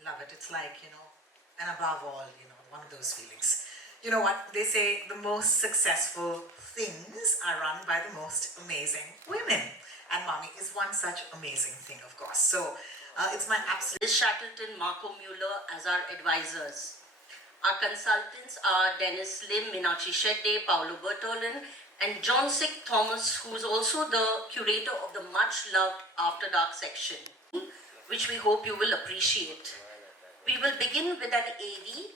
Love it. It's like, and above all, one of those feelings. You know what? They say the most successful things are run by the most amazing women. And mommy is one such amazing thing, of course. So it's my absolute. Liz Shackleton, Marco Mueller as our advisors. Our consultants are Dennis Lim, Minachi Shetty, Paolo Bertolin, and John Sick Thomas, who is also the curator of the much-loved After Dark section, which we hope you will appreciate. We will begin with an AV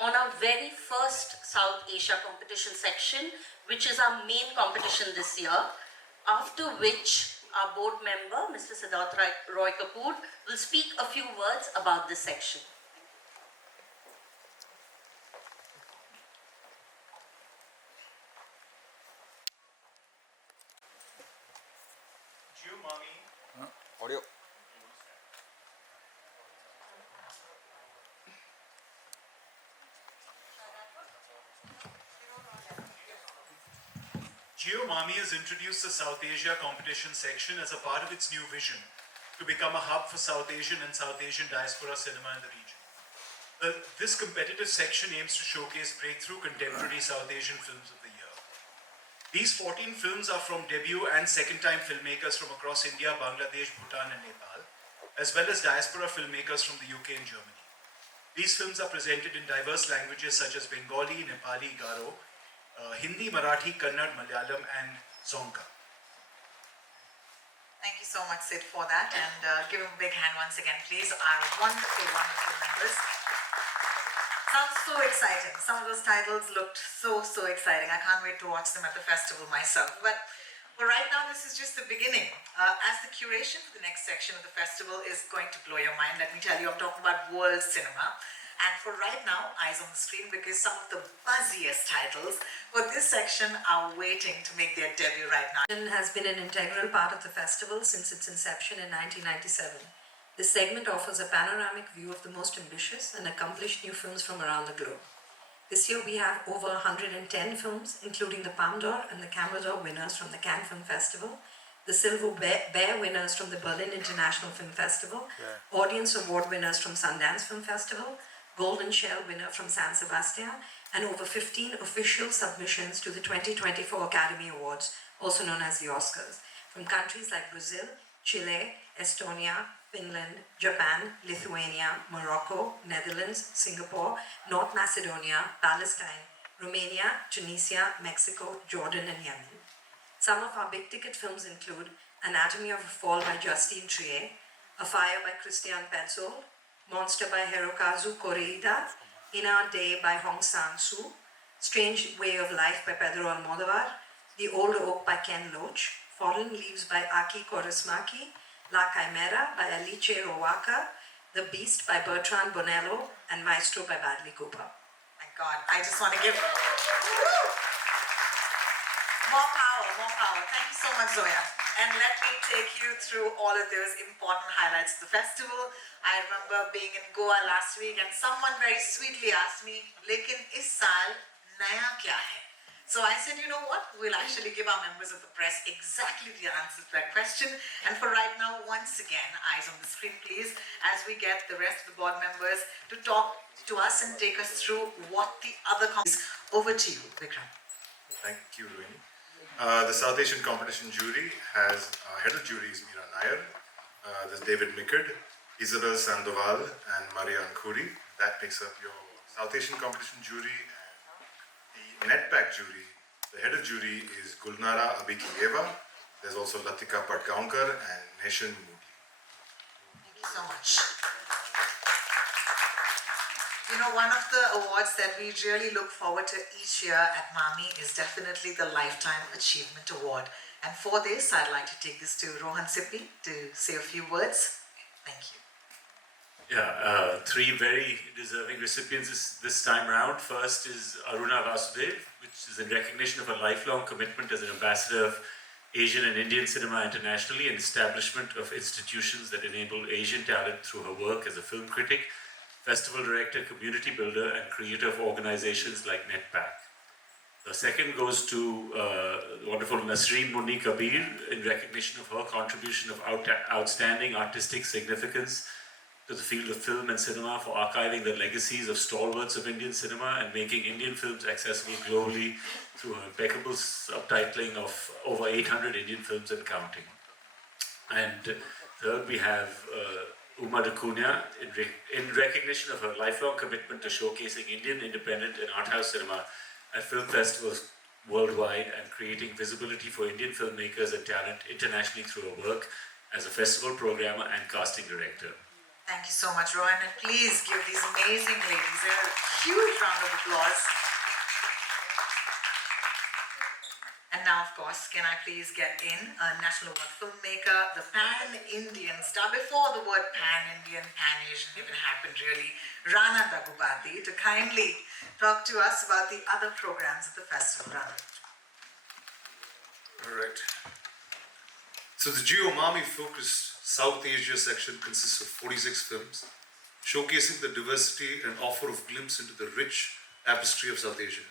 on our very first South Asia competition section, which is our main competition this year, after which our board member, Mr. Siddharth Roy Kapoor, will speak a few words about this section. Jio Mami. Audio. Jio Mami has introduced the South Asia competition section as a part of its new vision to become a hub for South Asian and South Asian diaspora cinema in the region. This competitive section aims to showcase breakthrough contemporary South Asian films of the year. These 14 films are from debut and second-time filmmakers from across India, Bangladesh, Bhutan and Nepal, as well as diaspora filmmakers from the UK and Germany. These films are presented in diverse languages such as Bengali, Nepali, Garo, Hindi, Marathi, Kannada, Malayalam and Zonka. Thank you so much, Sid, for that. And give him a big hand once again, please. Our wonderful, wonderful members. Sounds so exciting. Some of those titles looked so exciting. I can't wait to watch them at the festival myself. But for right now, this is just the beginning. As the curation for the next section of the festival is going to blow your mind, let me tell you, I'm talking about world cinema. And for right now, eyes on the screen, because some of the buzziest titles for this section are waiting to make their debut right now. It has been an integral part of the festival since its inception in 1997. This segment offers a panoramic view of the most ambitious and accomplished new films from around the globe. This year we have over 110 films, including the Palme d'Or and the Camera d'Or winners from the Cannes Film Festival, the Silver Bear winners from the Berlin International Film Festival, Audience Award winners from Sundance Film Festival, Golden Shell winner from San Sebastian, and over 15 official submissions to the 2024 Academy Awards, also known as the Oscars, from countries like Brazil, Chile, Estonia, Finland, Japan, Lithuania, Morocco, Netherlands, Singapore, North Macedonia, Palestine, Romania, Tunisia, Mexico, Jordan, and Yemen. Some of our big-ticket films include Anatomy of a Fall by Justine Triet, A Fire by Christian Petzold, Monster by Hirokazu Koreeda, In Our Day by Hong Sang-soo, Strange Way of Life by Pedro Almodovar, The Old Oak by Ken Loach, Fallen Leaves by Aki Kaurismäki, La Chimera by Alice Rowaka, The Beast by Bertrand Bonello, and Maestro by Bradley Cooper. My God, I just want to give more power. Thank you so much, Zoya. And let me take you through all of those important highlights of the festival. I remember being in Goa last week and someone very sweetly asked me, "Lekin is saal naya kya hai?" So I said, you know what? We'll actually give our members of the press exactly the answer to that question. And for right now, once again, eyes on the screen, please, as we get the rest of the board members to talk to us and take us through what the other over to you, Vikram. Thank you, Rohini. The South Asian Competition Jury has, head of jury is Meera Nair, there's David Mickard, Isabel Sandoval, and Marianne Khoury. That makes up your South Asian Competition Jury. And the NetPack Jury, the head of jury is Gulnara Abikiyeva. There's also Latika Patgaonkar and Neshan Moody. Thank you so much. You know, one of the awards that we really look forward to each year at MAMI is definitely the Lifetime Achievement Award. And for this, I'd like to take this to Rohan Sippy to say a few words. Thank you. Yeah, three very deserving recipients this time round. First is Aruna Vasudev, which is in recognition of her lifelong commitment as an ambassador of Asian and Indian cinema internationally and establishment of institutions that enable Asian talent through her work as a film critic, festival director, community builder, and creator of organizations like NetPack. The second goes to the wonderful Nasreen Munni Kabir in recognition of her contribution of outstanding artistic significance to the field of film and cinema for archiving the legacies of stalwarts of Indian cinema and making Indian films accessible globally through her impeccable subtitling of over 800 Indian films and counting. And third, we have Uma Dakunya in recognition of her lifelong commitment to showcasing Indian independent and art house cinema at film festivals worldwide and creating visibility for Indian filmmakers and talent internationally through her work as a festival programmer and casting director. Thank you so much, Rohan, and please give these amazing ladies a huge round of applause. And now, of course, can I please get in a National Award filmmaker, the Pan-Indian star, before the word Pan-Indian, Pan-Asian even happened really, Rana Daggubati, to kindly talk to us about the other programs at the festival. Rana. All right. So the Jio Mami focused South Asia section consists of 46 films, showcasing the diversity and offer of glimpse into the rich tapestry of South Asia.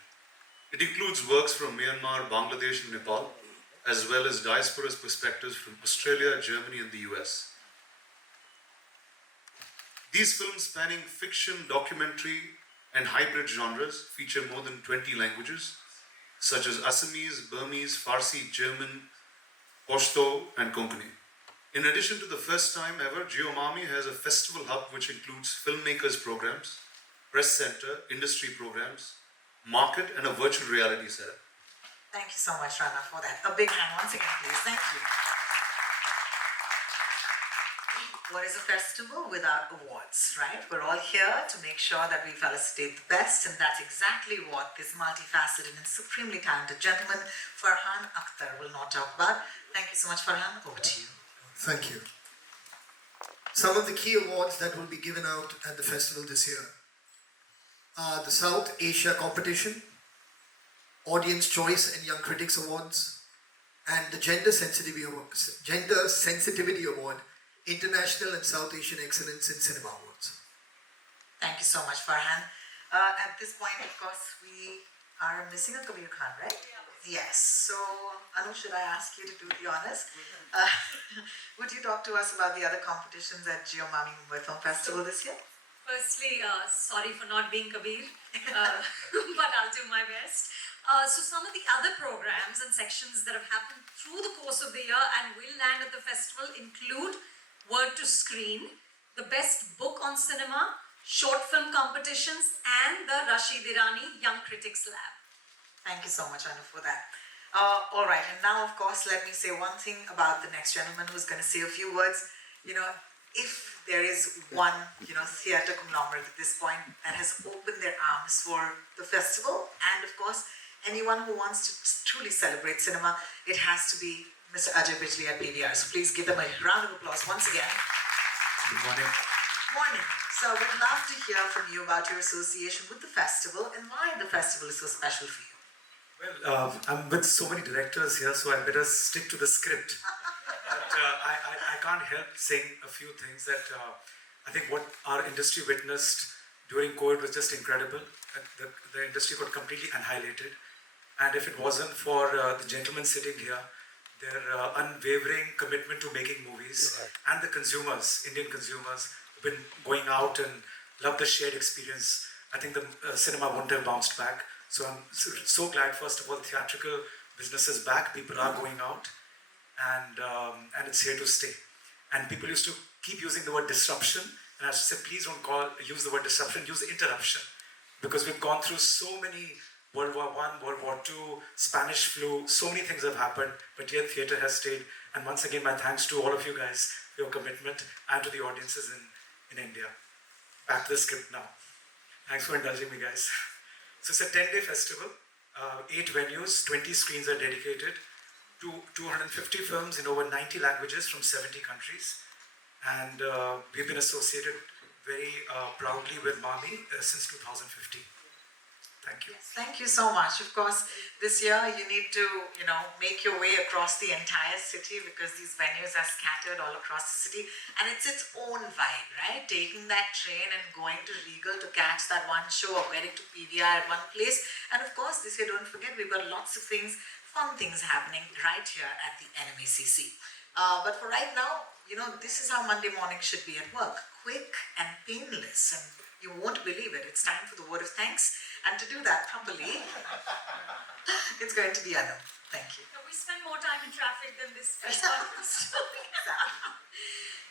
It includes works from Myanmar, Bangladesh, and Nepal, as well as diaspora's perspectives from Australia, Germany, and the US. These films, spanning fiction, documentary, and hybrid genres, feature more than 20 languages, such as Assamese, Burmese, Farsi, German, Pashto, and Konkani. In addition to the first time ever, Jio Mami has a festival hub which includes filmmakers programs, press center, industry programs, market, and a virtual reality setup. Thank you so much, Rana, for that. A big hand once again, please. Thank you. What is a festival without awards, right? We're all here to make sure that we felicitate the best, and that's exactly what this multifaceted and supremely talented gentleman, Farhan Akhtar, will now talk about. Thank you so much, Farhan. Over to you. Thank you. Some of the key awards that will be given out at the festival this year are the South Asia Competition, Audience Choice and Young Critics Awards, and the Gender Sensitivity Award, International and South Asian Excellence in Cinema Awards. Thank you so much, Farhan. At this point, of course, we are missing a Kabir Khan, right? Yes. So, Anu, should I ask you to do the honors? Would you talk to us about the other competitions at Jio Mami Mumbai Film Festival this year? Firstly, sorry for not being Kabir, but I'll do my best. So some of the other programs and sections that have happened through the course of the year and will land at the festival include Word to Screen, the Best Book on Cinema, Short Film Competitions, and the Rashid Irani Young Critics Lab. Thank you so much, Anu, for that. All right, and now, of course, let me say one thing about the next gentleman who's going to say a few words. You know, if there is one, theatre conglomerate at this point that has opened their arms for the festival, and of course, anyone who wants to truly celebrate cinema, it has to be Mr. Ajay Bijli at PVR. So please give them a round of applause once again. Good morning. Morning. So we'd love to hear from you about your association with the festival and why the festival is so special for you. Well, I'm with so many directors here, so I better stick to the script. But I can't help saying a few things that I think what our industry witnessed during COVID was just incredible. The industry got completely annihilated. And if it wasn't for the gentlemen sitting here, their unwavering commitment to making movies, and the consumers, Indian consumers, who've been going out and love the shared experience, I think the cinema wouldn't have bounced back. So I'm so glad, first of all, theatrical business is back. People are going out, and it's here to stay. And people used to keep using the word disruption, and I said, please don't use the word disruption, use interruption, because we've gone through so many World War I, World War II, Spanish flu, so many things have happened, but yet theatre has stayed. And once again, my thanks to all of you guys for your commitment and to the audiences in India. Back to the script now. Thanks for indulging me, guys. So it's a 10-day festival, 8 venues, 20 screens are dedicated to 250 films in over 90 languages from 70 countries. And we've been associated very proudly with Mami since 2015. Thank you. Yes, thank you so much. Of course, this year you need to, make your way across the entire city because these venues are scattered all across the city, and it's its own vibe, right? Taking that train and going to Regal to catch that one show or getting to PVR at one place. And of course, this year, don't forget, we've got lots of things, fun things happening right here at the NMACC. But for right now, this is how Monday morning should be at work. Quick and painless, and you won't believe it. It's time for the word of thanks. And to do that properly, it's going to be Anu. Thank you. We spend more time in traffic than this festival.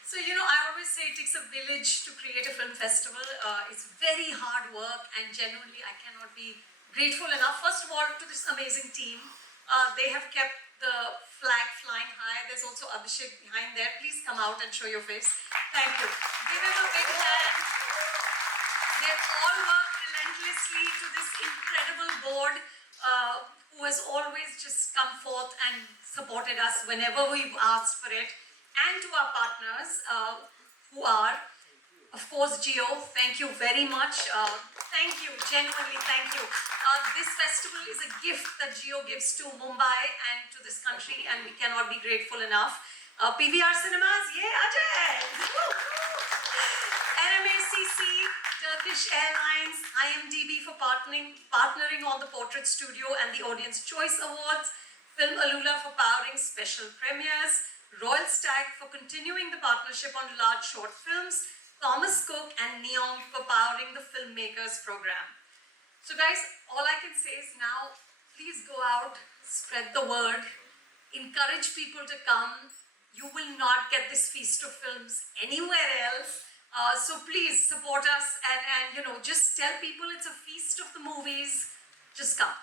So, I always say it takes a village to create a film festival. It's very hard work, and genuinely I cannot be grateful enough. First of all, to this amazing team. They have kept the flag flying high. There's also Abhishek behind there. Please come out and show your face. Thank you. Give him a big hand. They've all worked relentlessly to this incredible board who has always just come forth and supported us whenever we've asked for it. And to our partners who are, of course, Jio, thank you very much. Thank you, genuinely thank you. This festival is a gift that Jio gives to Mumbai and to this country, and we cannot be grateful enough. PVR Cinemas, yay, Ajay! NMACC, Turkish Airlines, IMDb for partnering on the Portrait Studio and the Audience Choice Awards, Film Alula for powering special premieres, Royal Stag for continuing the partnership on large short films, Thomas Cook and Neon for powering the Filmmakers Program. So guys, all I can say is now, please go out, spread the word, encourage people to come. You will not get this feast of films anywhere else. So please support us and just tell people it's a feast of the movies. Just come.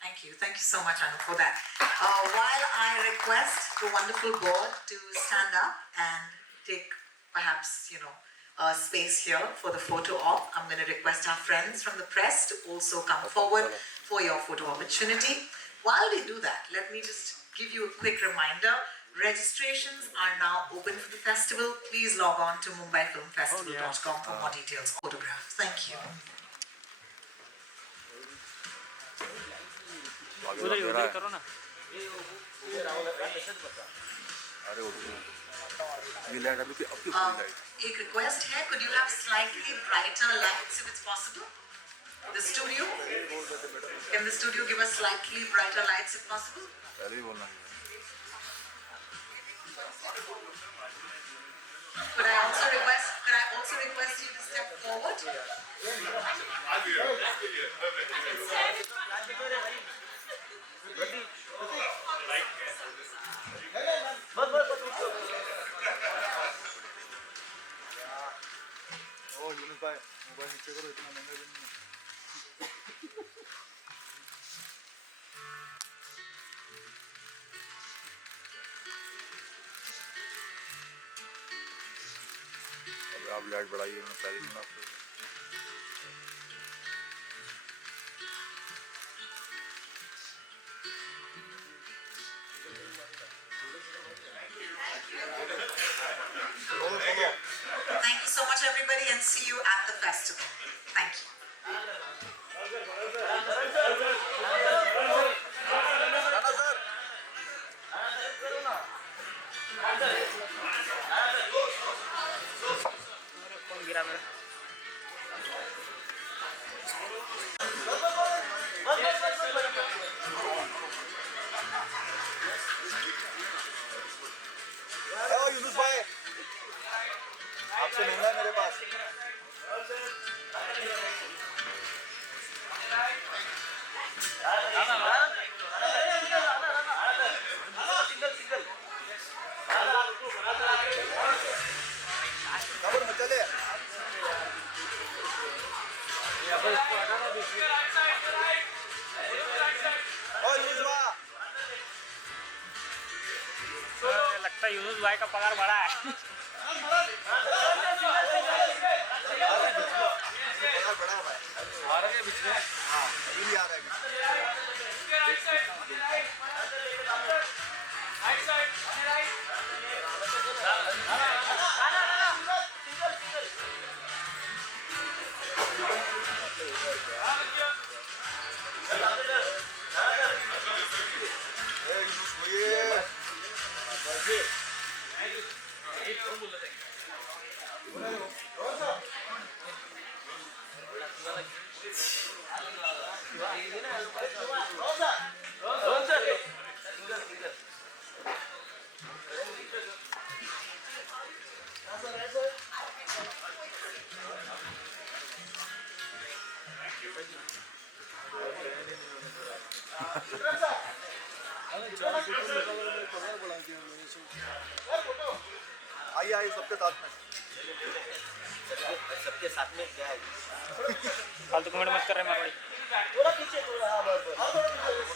Thank you so much, Anu, for that. While I request the wonderful board to stand up and take perhaps, a space here for the photo op, I'm going to request our friends from the press to also come forward for your photo opportunity. While we do that, let me just give you a quick reminder. Registrations are now open for the festival. Please log on to mumbaifilmfestival.com for more details. Photographs. Thank you. एक request है, could you have slightly brighter lights if it's possible? The studio? Can the studio give us slightly brighter lights if possible? Could I also request you to step forward? अब light बढ़ाई है उन्होंने पहले नहीं आपको Thank you so much, everybody, and see you at the festival. Thank you. लगता है यूनुस भाई का पगार बड़ा है आइए आइए सबके साथ में सबके साथ में क्या है फालतू कमेंट मत कर रहे मारवाड़ी थोड़ा पीछे थोड़ा हाँ बस